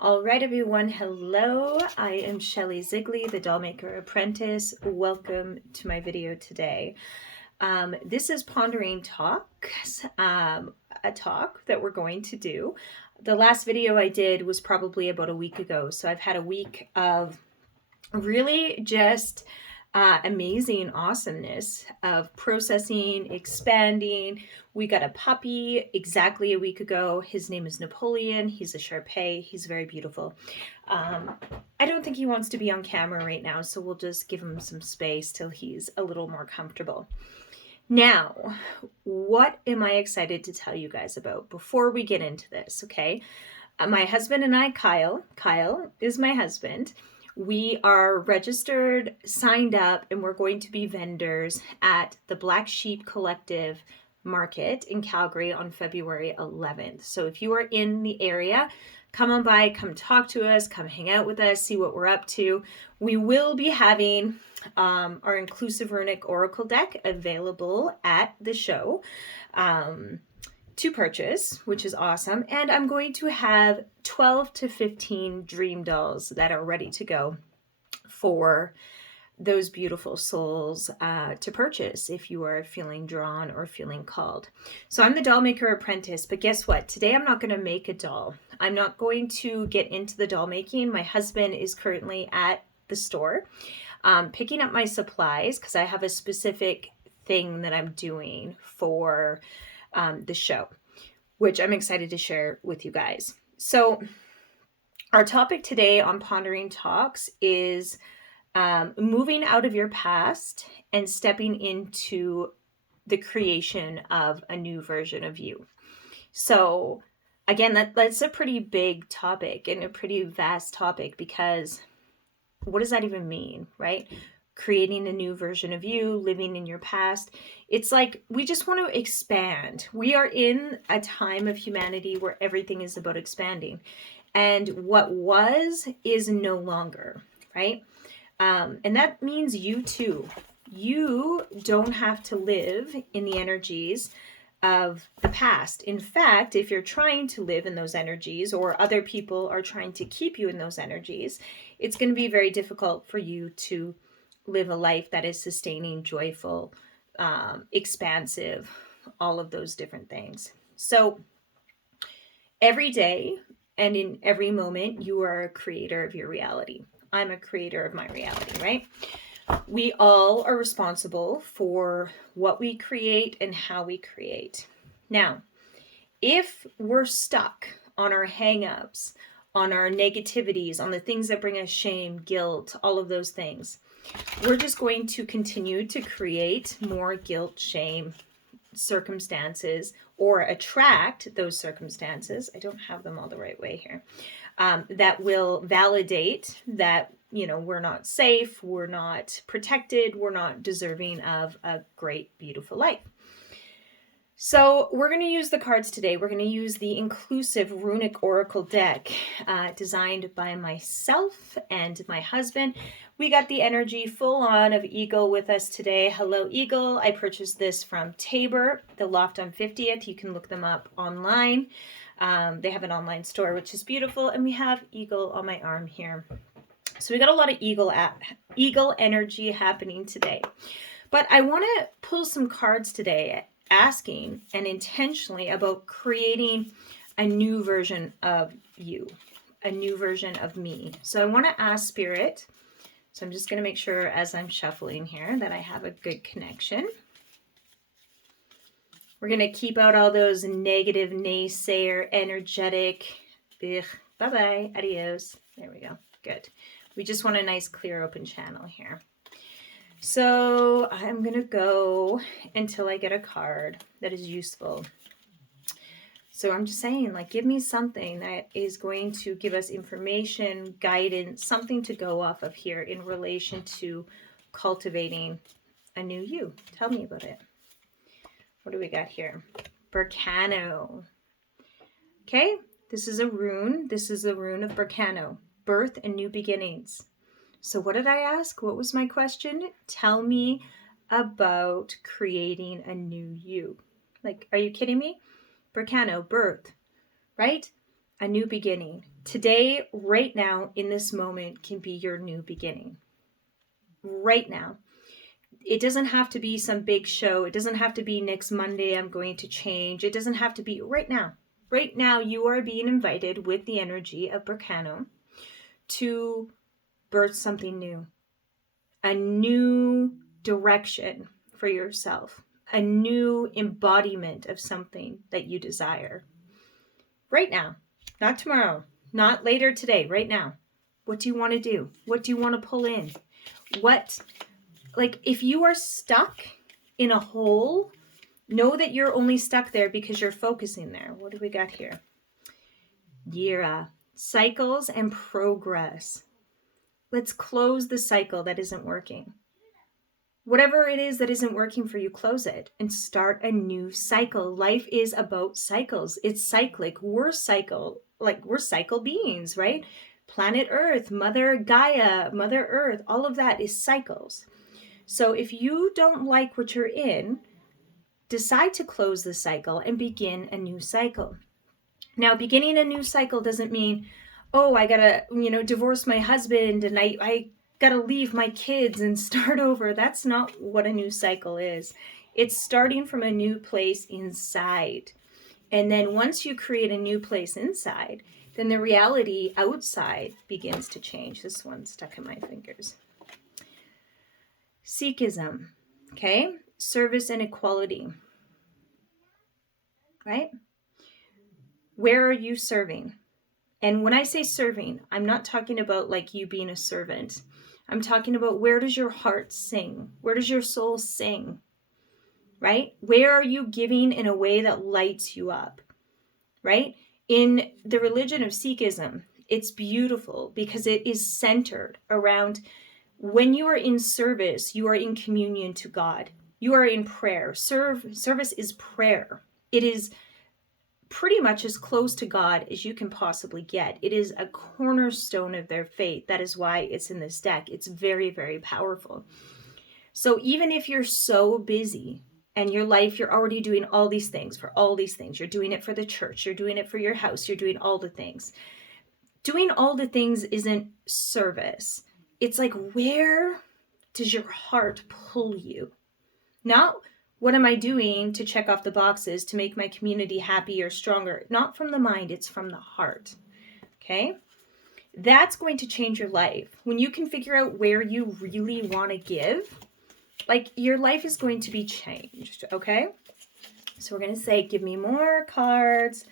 All right, everyone. Hello. I am 𝕮𝖊𝖆𝖙𝖎𝖓𝖌, the doll maker apprentice. Welcome to my video today. This is Pondering Talks, a talk that we're going to do. The last video I did was probably about a week ago, so I've had a week of really just amazing awesomeness of processing, expanding. We got a puppy exactly a week ago. His name is Napoleon. He's a Shar Pei. He's very beautiful. I don't think he wants to be on camera right now, so we'll just give him some space till he's a little more comfortable. Now, what am I excited to tell you guys about before we get into this, okay? My husband and I, Kyle is my husband. We are registered, signed up, and we're going to be vendors at the Black Sheep Collective Market in Calgary on February 11th. So if you are in the area, come on by, come talk to us, come hang out with us, see what we're up to. We will be having our inclusive runic oracle deck available at the show to purchase, which is awesome. And I'm going to have 12 to 15 dream dolls that are ready to go for those beautiful souls to purchase if you are feeling drawn or feeling called. So I'm the doll maker apprentice, but guess what? Today I'm not going to make a doll. I'm not going to get into the doll making. My husband is currently at the store picking up my supplies because I have a specific thing that I'm doing for the show, which I'm excited to share with you guys. So our topic today on Pondering Talks is moving out of your past and stepping into the creation of a new version of you. So again, that's a pretty big topic and a pretty vast topic, because what does that even mean, right? Creating a new version of you, living in your past. It's like we just want to expand. We are in a time of humanity where everything is about expanding. And what was is no longer, right? And that means you too. You don't have to live in the energies of the past. In fact, if you're trying to live in those energies, or other people are trying to keep you in those energies, it's going to be very difficult for you to live a life that is sustaining, joyful, expansive, all of those different things. So every day and in every moment, you are a creator of your reality. I'm a creator of my reality, right? We all are responsible for what we create and how we create. Now, if we're stuck on our hang-ups, on our negativities, on the things that bring us shame, guilt, all of those things, we're just going to continue to create more guilt, shame, circumstances, or attract those circumstances. I don't have them all the right way here. That will validate that, we're not safe, we're not protected, we're not deserving of a great, beautiful life. So we're going to use the cards today. We're going to use the inclusive runic oracle deck designed by myself and my husband. We got the energy full on of Eagle with us today. Hello, Eagle. I purchased this from 𝕮𝖊𝖆𝖆𝖌, the loft on 50th. You can look them up online. They have an online store, which is beautiful. And we have Eagle on my arm here. So we got a lot of Eagle energy happening today. But I want to pull some cards today asking and intentionally about creating a new version of you, a new version of me. So I want to ask Spirit. So I'm just going to make sure as I'm shuffling here that I have a good connection. We're going to keep out all those negative, naysayer, energetic, bye-bye, adios. There we go. Good. We just want a nice, clear, open channel here. So I'm going to go until I get a card that is useful. So I'm just saying, give me something that is going to give us information, guidance, something to go off of here in relation to cultivating a new you. Tell me about it. What do we got here? 𝕮𝖊𝖆𝖌. Okay, this is a rune. This is the rune of 𝕮𝖊𝖆𝖌, birth and new beginnings. So what did I ask? What was my question? Tell me about creating a new you. Are you kidding me? 𝕮𝖊𝖆𝖌, birth, right? A new beginning. Today, right now, in this moment, can be your new beginning. Right now. It doesn't have to be some big show. It doesn't have to be next Monday, I'm going to change. It doesn't have to be right now. Right now, you are being invited with the energy of 𝕮𝖃𝖏 to birth something new. A new direction for yourself. A new embodiment of something that you desire. Right now. Not tomorrow. Not later today. Right now. What do you want to do? What do you want to pull in? Like, if you are stuck in a hole, know that you're only stuck there because you're focusing there. What do we got here? Yira. Cycles and progress. Let's close the cycle that isn't working. Whatever it is that isn't working for you, close it and start a new cycle. Life is about cycles. It's cyclic. We're cycle beings, right? Planet Earth, Mother Gaia, Mother Earth, all of that is cycles. So if you don't like what you're in, decide to close the cycle and begin a new cycle. Now, beginning a new cycle doesn't mean, oh, I gotta, divorce my husband and I gotta leave my kids and start over. That's not what a new cycle is. It's starting from a new place inside. And then once you create a new place inside, then the reality outside begins to change. This one's stuck in my fingers. Sikhism, okay? Service and equality, right? Where are you serving? And when I say serving, I'm not talking about like you being a servant. I'm talking about, where does your heart sing? Where does your soul sing? Right? Where are you giving in a way that lights you up? Right? In the religion of Sikhism, it's beautiful because it is centered around, when you are in service, you are in communion to God. You are in prayer. Service is prayer. It is pretty much as close to God as you can possibly get. It is a cornerstone of their faith. That is why it's in this deck. It's very, very powerful. So even if you're so busy and your life, you're already doing all these things for all these things. You're doing it for the church. You're doing it for your house. You're doing all the things. Doing all the things isn't service. It's like, where does your heart pull you? Not what am I doing to check off the boxes to make my community happy or stronger? Not from the mind, it's from the heart. Okay? That's going to change your life. When you can figure out where you really want to give, like, your life is going to be changed. Okay? So we're going to say, give me more cards.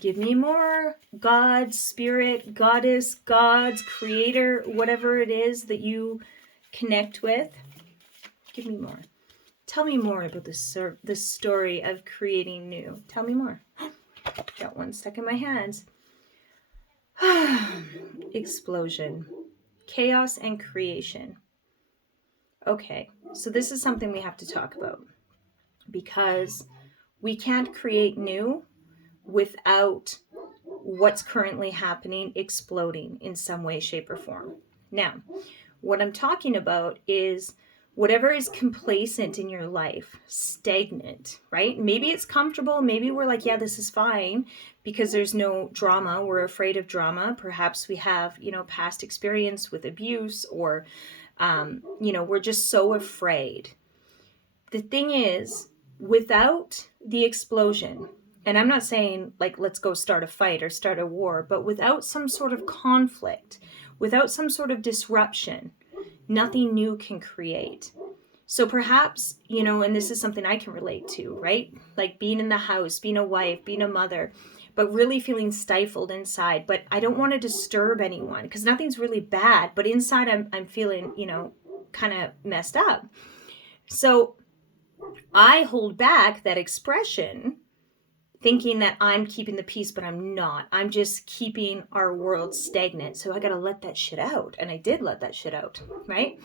Give me more God, spirit, goddess, gods, creator, whatever it is that you connect with. Give me more. Tell me more about the story of creating new. Tell me more. Got one stuck in my hands. Explosion. Chaos and creation. Okay, so this is something we have to talk about, because we can't create new without what's currently happening exploding in some way, shape, or form. Now, what I'm talking about is whatever is complacent in your life, stagnant, right? Maybe it's comfortable. Maybe we're like, yeah, this is fine because there's no drama. We're afraid of drama. Perhaps we have, past experience with abuse, or, we're just so afraid. The thing is, without the explosion, and I'm not saying like, let's go start a fight or start a war, but without some sort of conflict, without some sort of disruption, nothing new can create. So perhaps, and this is something I can relate to, right? Like being in the house, being a wife, being a mother, but really feeling stifled inside. But I don't want to disturb anyone because nothing's really bad. But inside I'm feeling, kind of messed up. So I hold back that expression, thinking that I'm keeping the peace, but I'm not. I'm just keeping our world stagnant. So I got to let that shit out. And I did let that shit out, right?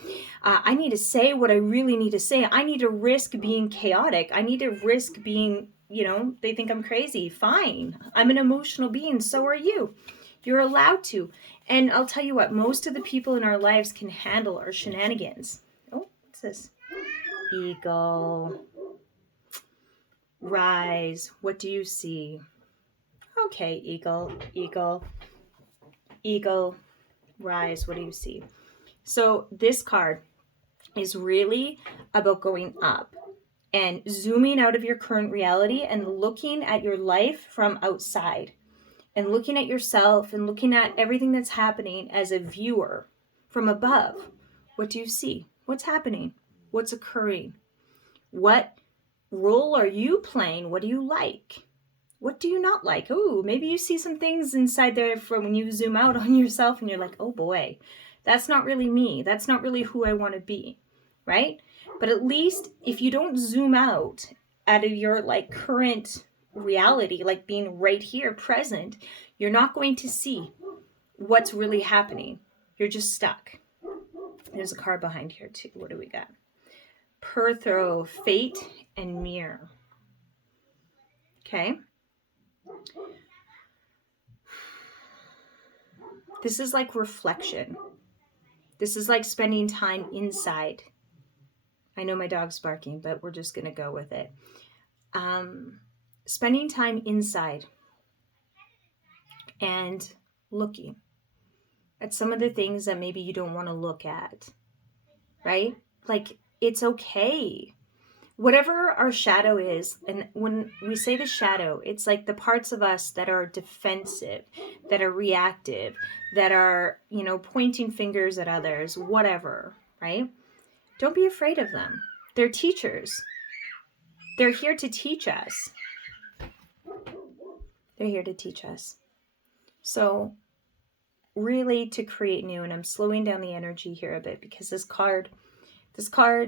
I need to say what I really need to say. I need to risk being chaotic. I need to risk being, they think I'm crazy. Fine. I'm an emotional being. So are you. You're allowed to. And I'll tell you what, most of the people in our lives can handle our shenanigans. Oh, what's this? Eagle. Rise. What do you see? Okay, eagle, eagle, eagle, rise. What do you see? So this card is really about going up and zooming out of your current reality and looking at your life from outside and looking at yourself and looking at everything that's happening as a viewer from above. What do you see? What's happening? What's occurring? What role are you playing? What do you like? What do you not like? Oh, maybe you see some things inside there from when you zoom out on yourself and you're like, oh boy, that's not really me. That's not really who I want to be, right? But at least if you don't zoom out of your like current reality, like being right here present, you're not going to see what's really happening. You're just stuck. There's a card behind here too. What do we got? 𝕮𝖃, fate and mirror. Okay. This is like reflection. This is like spending time inside. I know my dog's barking, but we're just going to go with it. Spending time inside and looking at some of the things that maybe you don't want to look at, right? Like, it's okay. Whatever our shadow is, and when we say the shadow, it's like the parts of us that are defensive, that are reactive, that are, you know, pointing fingers at others, whatever, right? Don't be afraid of them. They're teachers. They're here to teach us. They're here to teach us. So really to create new, and I'm slowing down the energy here a bit because this card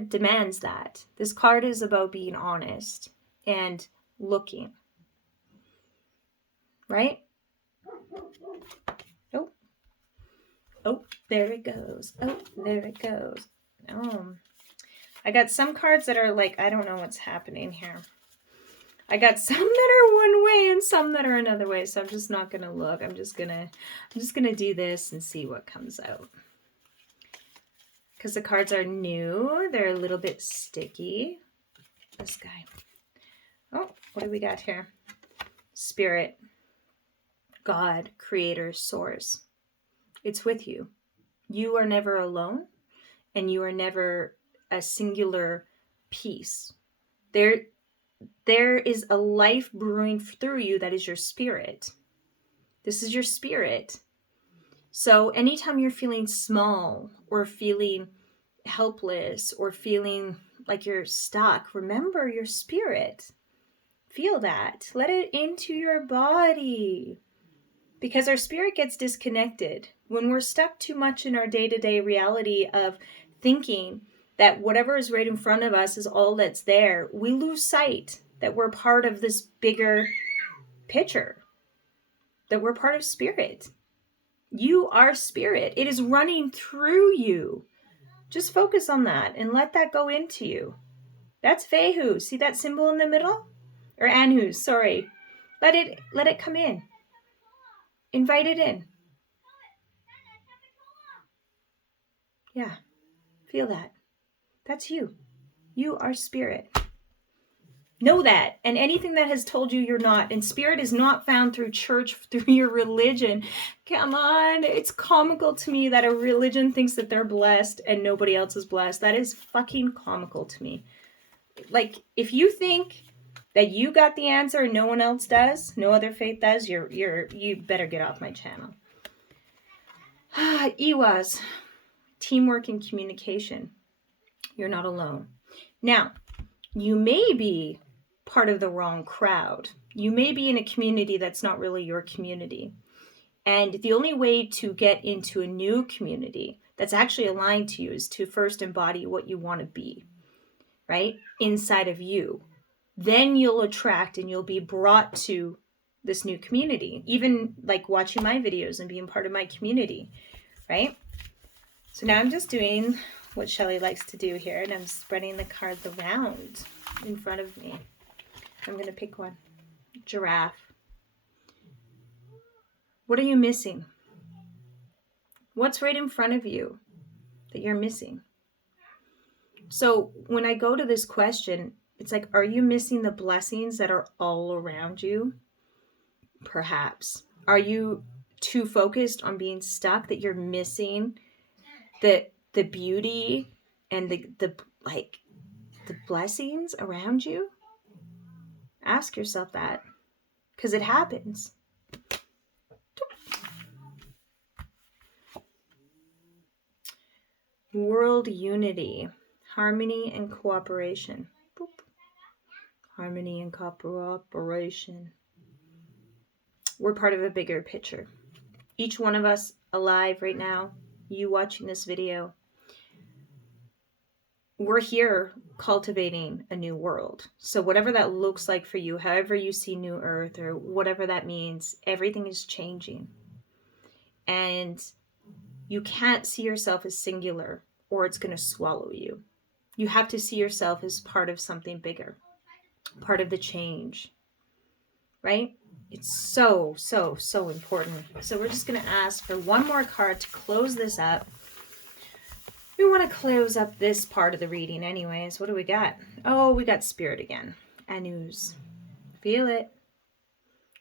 demands that. This card is about being honest and looking, right? Oh, there it goes. Oh, there it goes. I got some cards that are like, I don't know what's happening here. I got some that are one way and some that are another way, so I'm just not gonna look. I'm just gonna do this and see what comes out. Because the cards are new, they're a little bit sticky. This guy. Oh, what do we got here? Spirit, God, Creator, Source. It's with you. You are never alone, and you are never a singular piece. There is a life brewing through you that is your spirit. This is your spirit. So anytime you're feeling small or feeling helpless or feeling like you're stuck, remember your spirit. Feel that. Let it into your body. Because our spirit gets disconnected. When we're stuck too much in our day-to-day reality of thinking that whatever is right in front of us is all that's there, we lose sight that we're part of this bigger picture, that we're part of spirit. You are spirit. It is running through you. Just focus on that and let that go into you. That's 𝕮𝖃. See that symbol in the middle? Or 𝕮𝖃, sorry. Let it come in. Invite it in. Yeah. Feel that. That's you. You are spirit. Know that. And anything that has told you you're not. And spirit is not found through church, through your religion. Come on. It's comical to me that a religion thinks that they're blessed and nobody else is blessed. That is fucking comical to me. Like, if you think that you got the answer and no one else does, no other faith does, you better get off my channel. 𝐸𝑤𝑎s. Teamwork and communication. You're not alone. Now, you may be part of the wrong crowd. You may be in a community that's not really your community. And the only way to get into a new community that's actually aligned to you is to first embody what you want to be, right? Inside of you. Then you'll attract and you'll be brought to this new community. Even like watching my videos and being part of my community, right? So now I'm just doing what Shelly likes to do here, and I'm spreading the cards around in front of me. I'm going to pick one. Giraffe. What are you missing? What's right in front of you that you're missing? So when I go to this question, it's like, are you missing the blessings that are all around you? Perhaps. Are you too focused on being stuck that you're missing the beauty and the blessings around you? Ask yourself that, because it happens. World unity, harmony and cooperation. Boop. Harmony and cooperation. We're part of a bigger picture. Each one of us alive right now, you watching this video, we're here cultivating a new world. So whatever that looks like for you, however you see New Earth or whatever that means, everything is changing. And you can't see yourself as singular or it's going to swallow you. You have to see yourself as part of something bigger, part of the change, right? It's so, so, so important. So we're just going to ask for one more card to close this up. We want to close up this part of the reading anyways. What do we got? Oh, we got Spirit again. Anus. Feel it.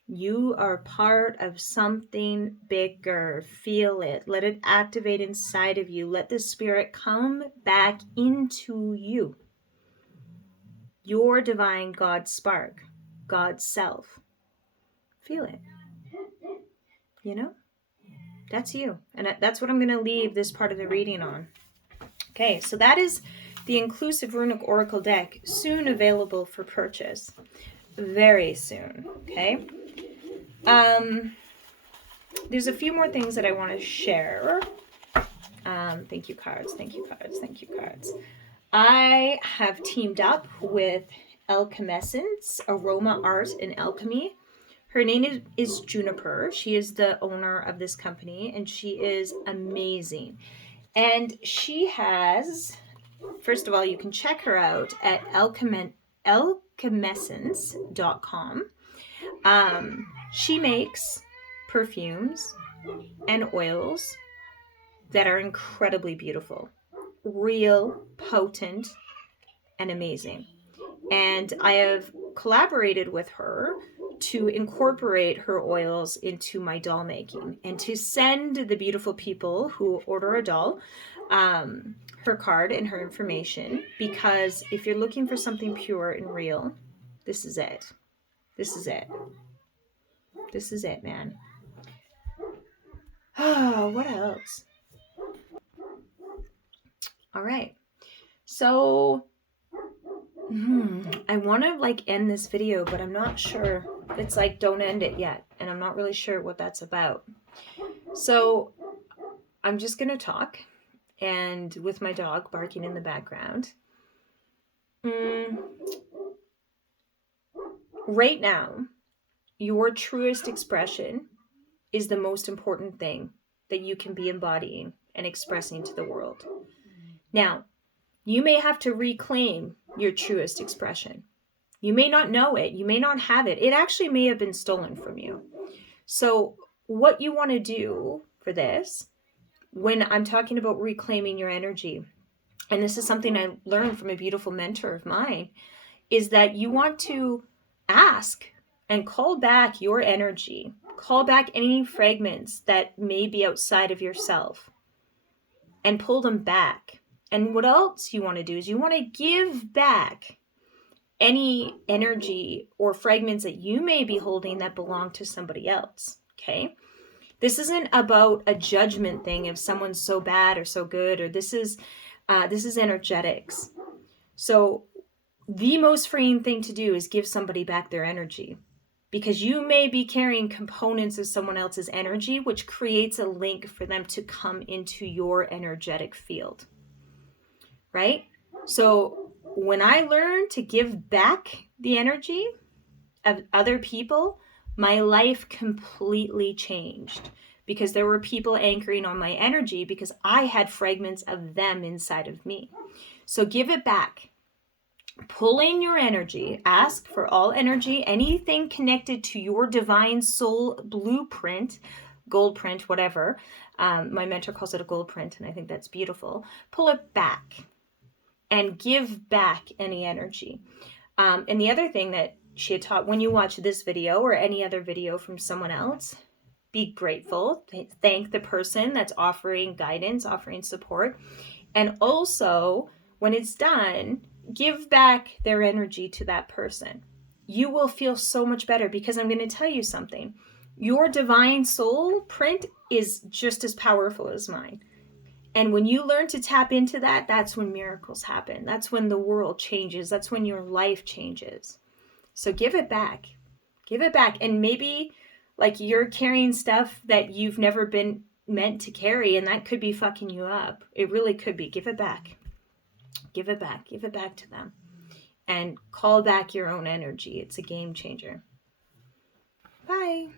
You are part of something bigger. Feel it. Let it activate inside of you. Let the Spirit come back into you. Your divine God spark. God's self. Feel it. You know? That's you. And that's what I'm going to leave this part of the reading on. Okay, so that is the Inclusive Runic Oracle deck, soon available for purchase. Very soon, okay? There's a few more things that I want to share. Thank you, cards. Thank you, cards. Thank you, cards. I have teamed up with 𝕮𝖊𝖆𝖙𝖎𝖓𝖌, Aroma Art and Alchemy. Her name is Juniper. She is the owner of this company, and she is amazing. And she has, first of all, you can check her out at 𝕮𝖊𝖆𝖙𝖎𝖓𝖌.com. She makes perfumes and oils that are incredibly beautiful, real, potent, and amazing. And I have collaborated with her to incorporate her oils into my doll making and to send the beautiful people who order a doll her card and her information, because if you're looking for something pure and real, this is it. This is it. This is it, man. Oh, what else? All right. So I want to end this video, but I'm not sure. It's like, don't end it yet. And I'm not really sure what that's about. So I'm just going to talk, and with my dog barking in the background. Right now, your truest expression is the most important thing that you can be embodying and expressing to the world. Now, you may have to reclaim your truest expression. You may not know it. You may not have it. It actually may have been stolen from you. So what you want to do for this, when I'm talking about reclaiming your energy, and this is something I learned from a beautiful mentor of mine, is that you want to ask and call back your energy. Call back any fragments that may be outside of yourself and pull them back. And what else you want to do is you want to give back any energy or fragments that you may be holding that belong to somebody else, okay? This isn't about a judgment thing if someone's so bad or so good, or this is energetics. So the most freeing thing to do is give somebody back their energy, because you may be carrying components of someone else's energy, which creates a link for them to come into your energetic field, right? So when I learned to give back the energy of other people, my life completely changed, because there were people anchoring on my energy because I had fragments of them inside of me. So give it back. Pull in your energy. Ask for all energy, anything connected to your divine soul blueprint, gold print, whatever. My mentor calls it a gold print, and I think that's beautiful. Pull it back and give back any energy. And the other thing that she had taught, when you watch this video or any other video from someone else, be grateful, thank the person that's offering guidance, offering support. And also, when it's done, give back their energy to that person. You will feel so much better, because I'm going to tell you something. Your divine soul print is just as powerful as mine. And when you learn to tap into that, that's when miracles happen. That's when the world changes. That's when your life changes. So give it back. Give it back. And maybe like you're carrying stuff that you've never been meant to carry, and that could be fucking you up. It really could be. Give it back. Give it back. Give it back to them. And call back your own energy. It's a game changer. Bye.